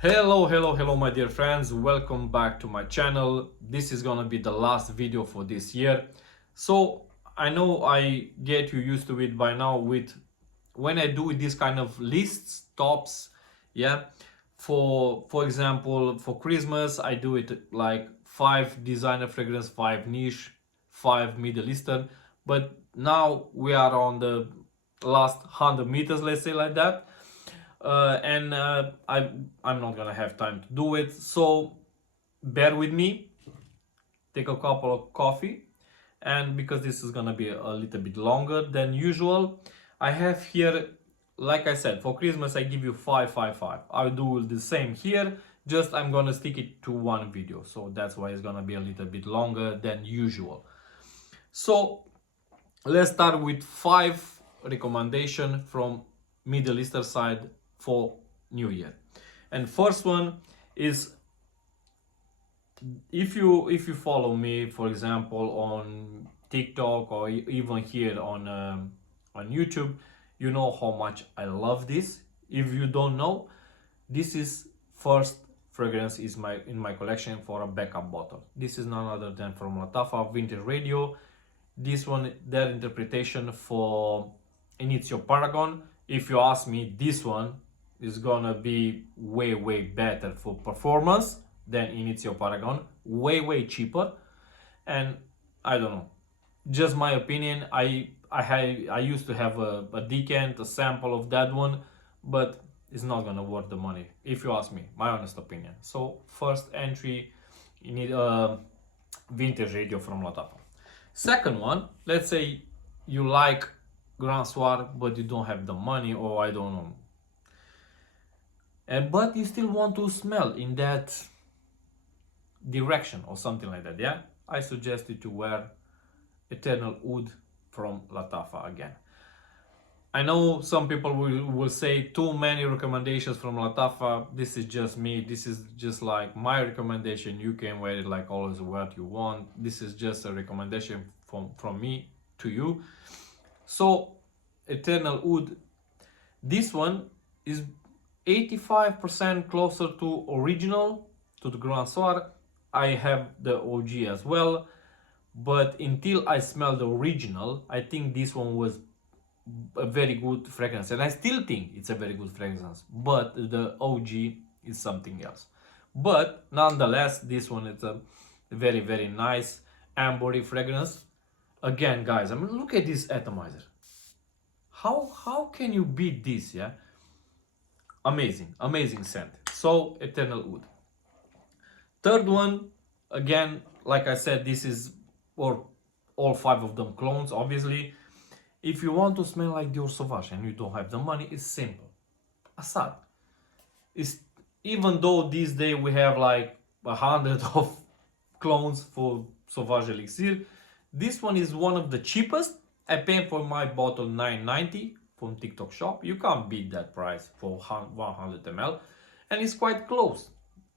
Hello, my dear friends. Welcome back to my channel. This is gonna be the last video for this year. So I know I get you used to it by now with when I do this kind of lists, tops, yeah. For example, for Christmas, I do it like 5 designer fragrance, 5 niche, 5 Middle Eastern. But now we are on the last 100 meters, let's say like that. And I'm not gonna have time to do it, so bear with me. Take a cup of coffee, and because this is gonna be a little bit longer than usual, I have here, like I said, for Christmas I give you 5 5 5. I'll do the same here, just I'm gonna stick it to one video, so that's why it's gonna be a little bit longer than usual. So let's start with 5 recommendation from Middle Eastern side for New Year. And first one is, if you follow me, for example, on TikTok or even here on YouTube, you know how much I love this. If you don't know, this is first fragrance is in my collection for a backup bottle. This is none other than from Latafa Vintage Radio. This one, their interpretation for Inizio Paragon. If you ask me, this one is gonna be way better for performance than Inizio Paragon. Way cheaper. And I don't know, just my opinion. I used to have a decant, a sample of that one, but it's not gonna worth the money if you ask me, my honest opinion. So first entry, you need a Vintage Radio from Latafa. Second one, let's say you like Grand Soir but you don't have the money, or I don't know, but you still want to smell in that direction or something like that, yeah, I suggest you to wear Eternal Oud from Latafa again. I know some people will say too many recommendations from Latafa. This is just me. This is just like my recommendation. You can wear it like always what you want. This is just a recommendation from me to you. So Eternal Oud, this one is 85% closer to original, to the Grand Soir. I have the OG as well, but until I smell the original, I think this one was a very good fragrance, and I still think it's a very good fragrance, but the OG is something else. But nonetheless, this one is a very nice ambery fragrance. Again, guys, I mean, look at this atomizer. How can you beat this? Yeah, amazing scent. So Eternal Oud. Third one, again, like I said, this is, or all 5 of them clones, obviously. If you want to smell like Dior Sauvage and you don't have the money, it's simple. Assad. It's, even though these days we have like 100 of clones for Sauvage Elixir, this one is one of the cheapest. I paid for my bottle $9.90 from TikTok shop. You can't beat that price for 100 ml, and it's quite close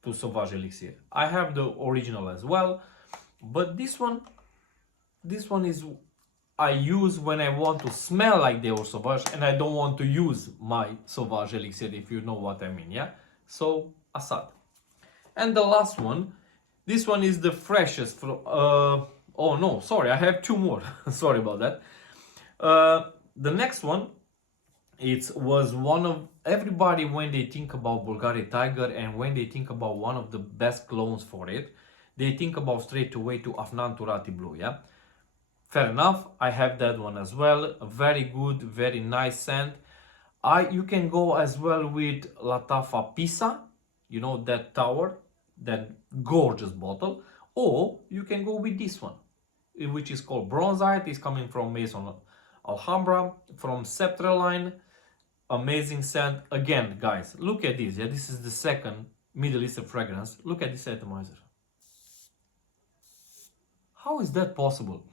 to Sauvage Elixir. I have the original as well, but this one is I use when I want to smell like Dior Sauvage and I don't want to use my Sauvage Elixir, if you know what I mean, yeah? So Assad. And the last one, this one is the freshest from oh no, sorry, I have 2 more. Sorry about that. The next one, it was one of everybody, when they think about Bulgari Tiger and when they think about one of the best clones for it, they think about straight away to Afnan Turati Blue, yeah? Fair enough, I have that one as well. A very good, very nice scent. You can go as well with Latafa Pisa, you know, that tower, that gorgeous bottle, or you can go with this one, which is called Bronzite. It's coming from Maison Alhambra, from Sceptre line. Amazing scent. Again, guys, look at this. Yeah, this is the second Middle Eastern fragrance. Look at this atomizer. How is that possible?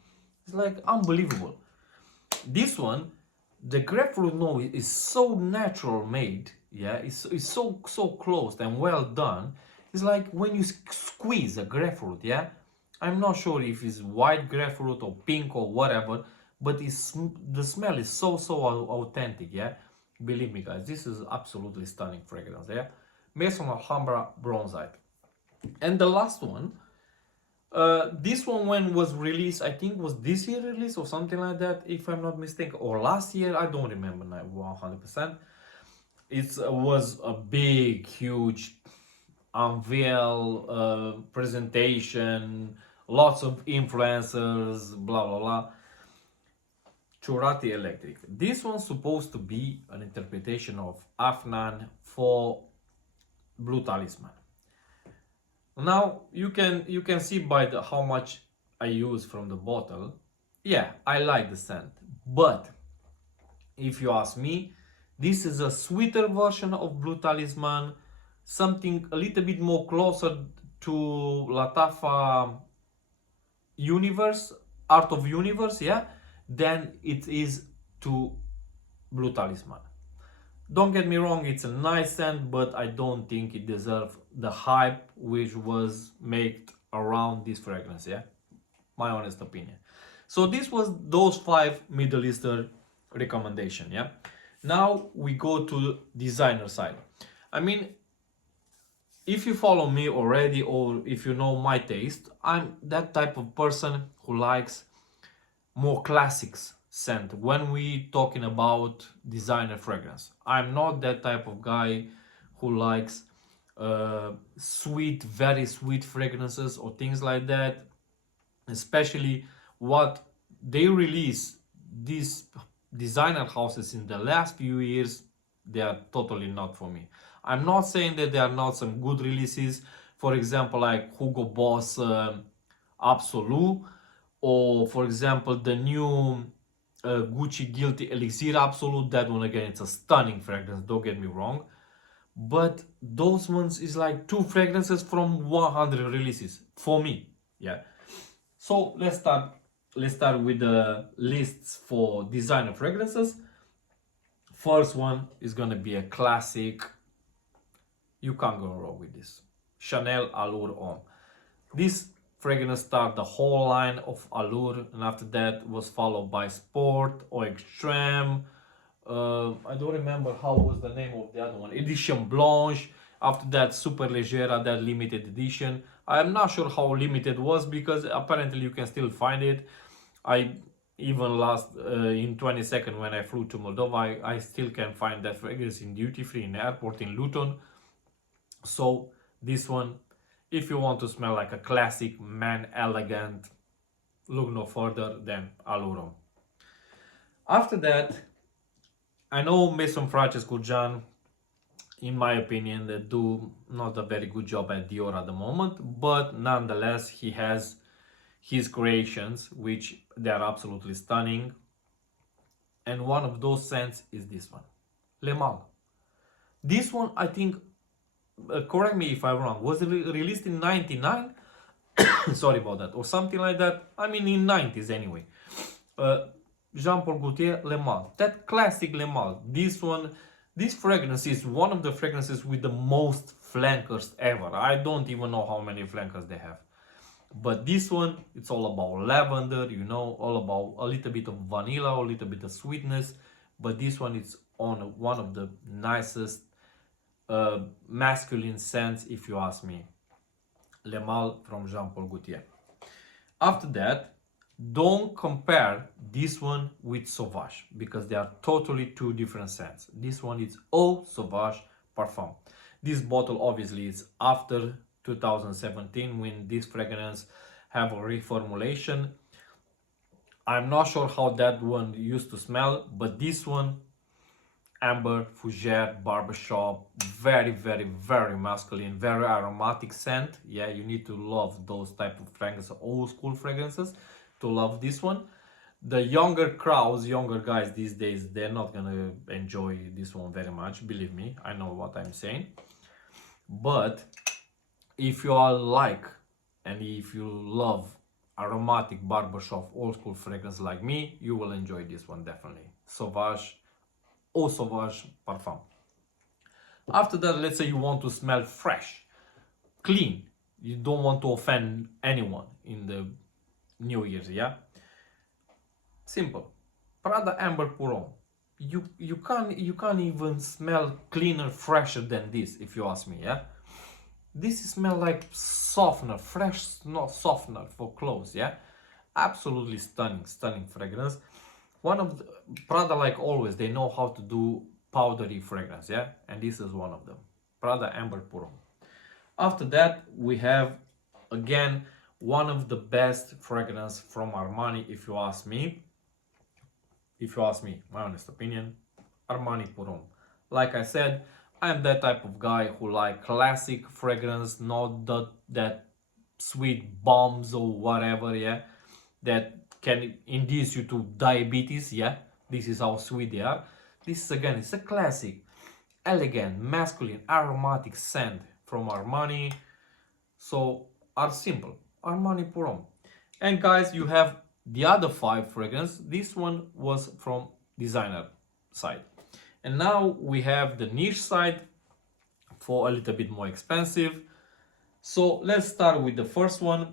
It's like unbelievable. This one, the grapefruit note is so natural made. Yeah, it's so close and well done. It's like when you squeeze a grapefruit. Yeah, I'm not sure if it's white grapefruit or pink or whatever, but the smell is so authentic. Yeah, believe me, guys, this is absolutely stunning fragrance. Yeah, Maison Alhambra Bronzite. And the last one, this one when was released, I think was this year release or something like that, if I'm not mistaken, or last year, I don't remember now 100%. It was a big, huge unveil, presentation, lots of influencers, blah blah blah. Churati Electric. This one's supposed to be an interpretation of Afnan for Blue Talisman. Now you can see by the how much I use from the bottle. Yeah, I like the scent, but if you ask me, this is a sweeter version of Blue Talisman, something a little bit more closer to Latafa Universe, Art of Universe, yeah, than it is to Blue Talisman. Don't get me wrong, it's a nice scent, but I don't think it deserves the hype which was made around this fragrance, yeah? My honest opinion. So this was those 5 Middle Eastern recommendation, yeah? Now we go to designer side. I mean, if you follow me already or if you know my taste, I'm that type of person who likes more classics scent when we talking about designer fragrance. I'm not that type of guy who likes sweet, very sweet fragrances or things like that, especially what they release these designer houses in the last few years. They are totally not for me. I'm not saying that there are not some good releases, for example like Hugo Boss Absolu, or for example the new Gucci Guilty Elixir Absolute. That one again, it's a stunning fragrance, don't get me wrong, but those ones is like 2 fragrances from 100 releases for me, yeah. So let's start with the lists for designer fragrances. First one is gonna be a classic, you can't go wrong with this, Chanel Allure Homme. This fragrance started the whole line of Allure, and after that was followed by Sport or Extreme. I don't remember how was the name of the other one. Edition Blanche. After that, Super Leggera, that limited edition. I am not sure how limited was because apparently you can still find it. I even last in 22nd when I flew to Moldova, I still can find that fragrance in duty free in the airport in Luton. So this one, if you want to smell like a classic man, elegant, look no further than Allure Homme. After that, I know Maison Francesco Gian, in my opinion, they do not a very good job at Dior at the moment, but nonetheless he has his creations which they are absolutely stunning, and one of those scents is this one, Le Mal. This one, I think, correct me if I'm wrong, was released in 99. Sorry about that, or something like that. I mean in 90s anyway. Jean-Paul Gaultier Le Mal, that classic Le Mal. This fragrance is one of the fragrances with the most flankers ever. I don't even know how many flankers they have. But this one, it's all about lavender, you know, all about a little bit of vanilla, a little bit of sweetness. But this one is on one of the nicest masculine scents, if you ask me. Le Mal from Jean-Paul Gaultier. After that, don't compare this one with Sauvage because they are totally 2 different scents. This one is Eau Sauvage Parfum. This bottle obviously is after 2017 when this fragrance have a reformulation. I'm not sure how that one used to smell, but this one, amber, fougere, barbershop, very, very, very masculine, very aromatic scent. Yeah, you need to love those type of fragrances, old school fragrances, to love this one. The younger crowds, younger guys these days, they're not gonna enjoy this one very much, believe me, I know what I'm saying. But if you are like, and if you love aromatic barbershop old school fragrance like me, you will enjoy this one definitely. Sauvage, Eau Sauvage Parfum. After that, let's say you want to smell fresh, clean, you don't want to offend anyone in the New Year's, yeah? Simple. Prada Amber Pour Homme. you can't even smell cleaner, fresher than this, if you ask me. Yeah, this smell like softener, fresh not softener for clothes. Yeah, absolutely stunning fragrance. One of the Prada, like always, they know how to do powdery fragrance. Yeah, and this is one of them, Prada Amber Puro. After that, we have again one of the best fragrance from Armani, if you ask me. If you ask me, my honest opinion, Armani Puro. Like I said, I'm that type of guy who like classic fragrance, not that sweet bombs or whatever, yeah, that can induce you to diabetes, yeah. This is how sweet they are. This is again, it's a classic, elegant, masculine, aromatic scent from Armani. So are simple. Armani Puro. And guys, you have the other five fragrance. This one was from designer side. And now we have the niche side for a little bit more expensive. So let's start with the first one.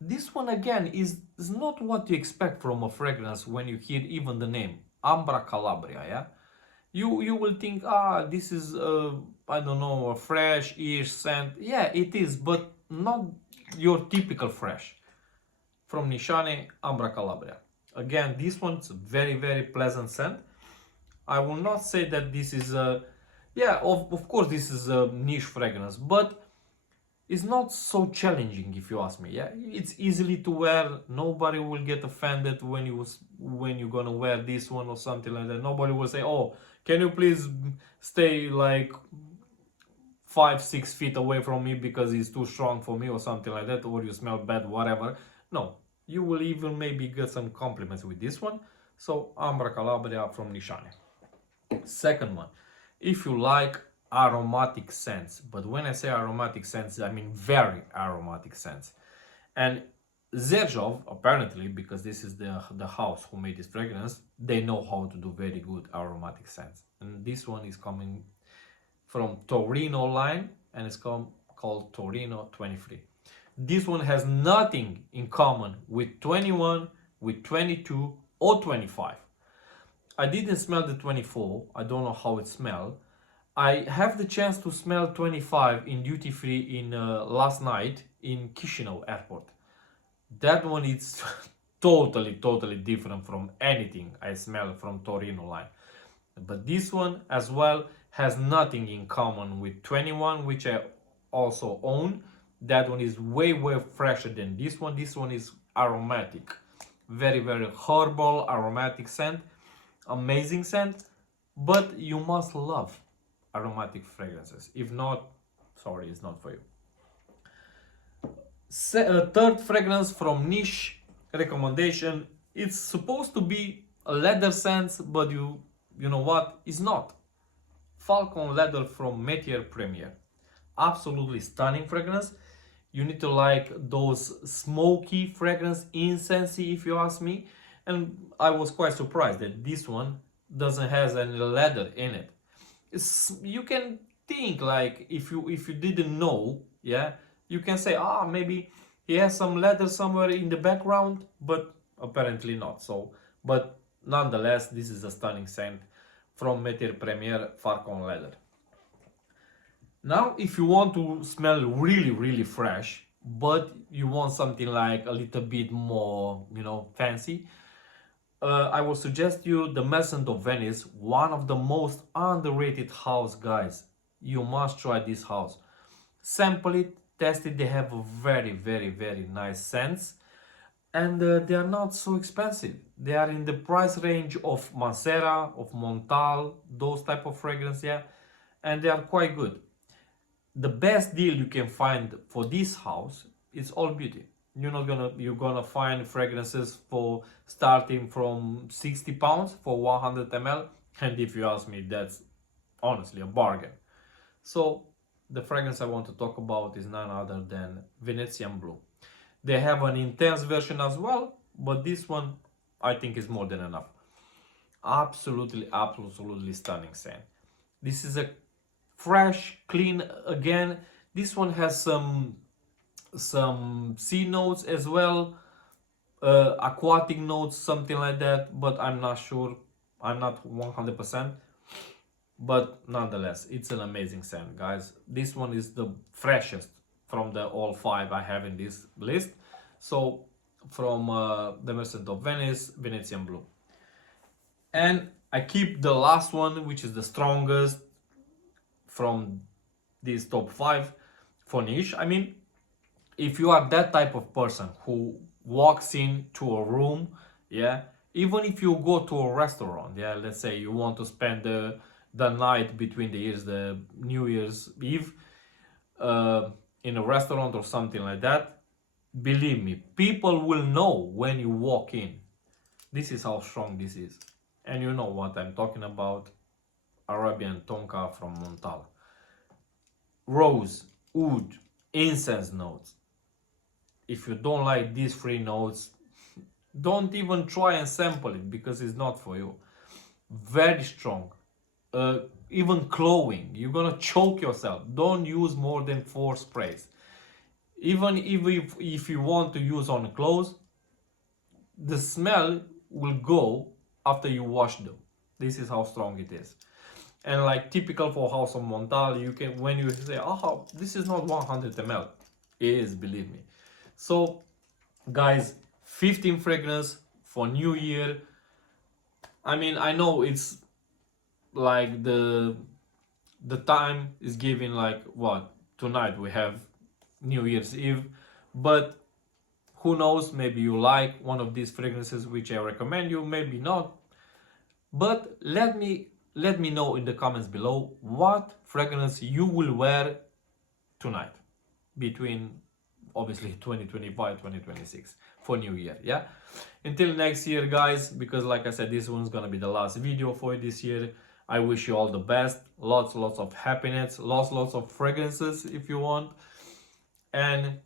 This one again is not what you expect from a fragrance when you hear even the name. Ambra Calabria, yeah? You will think, this is, I don't know, a fresh-ish scent. Yeah, it is, but not your typical fresh. From Nishane, Ambra Calabria. Again, this one's very pleasant scent. I will not say that this is a, yeah, of course this is a niche fragrance, but it's not so challenging if you ask me. Yeah, it's easily to wear. Nobody will get offended when you're gonna wear this one or something like that. Nobody will say, "Oh, can you please stay like 5-6 feet away from me because it's too strong for me," or something like that, or you smell bad, whatever. No, you will even maybe get some compliments with this one. So Ambra Calabria from Nishane. Second one, if you like aromatic scents, but when I say aromatic scents, I mean very aromatic scents. And Zerjov, apparently, because this is the house who made this fragrance, they know how to do very good aromatic scents. And this one is coming from Torino line, and it's called Torino 23. This one has nothing in common with 21, with 22, or 25. I didn't smell the 24. I don't know how it smelled. I have the chance to smell 25 in duty free in last night in Chisinau airport. That one is totally different from anything I smell from Torino line. But this one as well has nothing in common with 21, which I also own. That one is way fresher than this one. This one is aromatic, very herbal aromatic scent, amazing scent. But you must love aromatic fragrances. If not, sorry, it's not for you. Third fragrance from niche recommendation. It's supposed to be a leather scent, but you know what? It's not. Falcon Leather from Metier Premier. Absolutely stunning fragrance. You need to like those smoky fragrance, incensey, if you ask me. And I was quite surprised that this one doesn't have any leather in it. You can think like if you didn't know, yeah, you can say, maybe he has some leather somewhere in the background, but apparently not. So, but nonetheless, this is a stunning scent from Metier Premier Falcon Leather. Now, if you want to smell really fresh, but you want something like a little bit more, fancy, I will suggest you the Merchant of Venice, one of the most underrated house, guys. You must try this house. Sample it, test it. They have a very nice scents, and they are not so expensive. They are in the price range of Mancera, of Montal, those type of fragrance, yeah, and they are quite good. The best deal you can find for this house is All Beauty. You're gonna find fragrances for starting from £60 for 100 ml, and if you ask me, that's honestly a bargain. So the fragrance I want to talk about is none other than Venetian Blue. They have an intense version as well, but this one I think is more than enough. Absolutely stunning scent. This is a fresh, clean again. This one has some sea notes as well, aquatic notes, something like that, but I'm not sure. I'm not 100%, but nonetheless, it's an amazing scent, guys. This one is the freshest from the all 5 I have in this list. So from the Merchant of Venice, Venetian Blue. And I keep the last one, which is the strongest from these top 5 for niche. I mean, if you are that type of person who walks into a room, yeah, even if you go to a restaurant, yeah, let's say you want to spend the night between the years, the New Year's Eve, in a restaurant or something like that, believe me, people will know when you walk in. This is how strong this is. And you know what I'm talking about. Arabian Tonka from Montal. Rose, oud, incense notes. If you don't like these 3 notes, don't even try and sample it because it's not for you. Very strong. Even glowing. You're gonna choke yourself. Don't use more than 4 sprays. Even if you want to use on clothes, the smell will go after you wash them. This is how strong it is. And like typical for House of Montal, you can, when you say, oh, this is not 100 ml, it is, believe me. So guys, 15 fragrance for New Year. I mean, I know it's like the time is giving, like what, tonight we have New Year's Eve, but who knows, maybe you like one of these fragrances which I recommend you, maybe not. But let me know in the comments below what fragrance you will wear tonight between obviously 2025 2026 for New Year. Yeah, until next year, guys, because like I said, this one's gonna be the last video for this year. I wish you all the best, lots of happiness, lots of fragrances if you want, and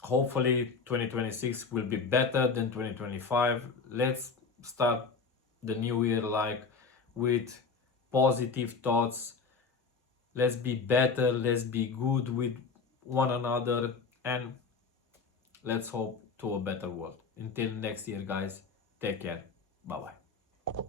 hopefully 2026 will be better than 2025. Let's start the new year like with positive thoughts. Let's be better, let's be good with one another, and let's hope to a better world. Until next year, guys, take care. Bye bye.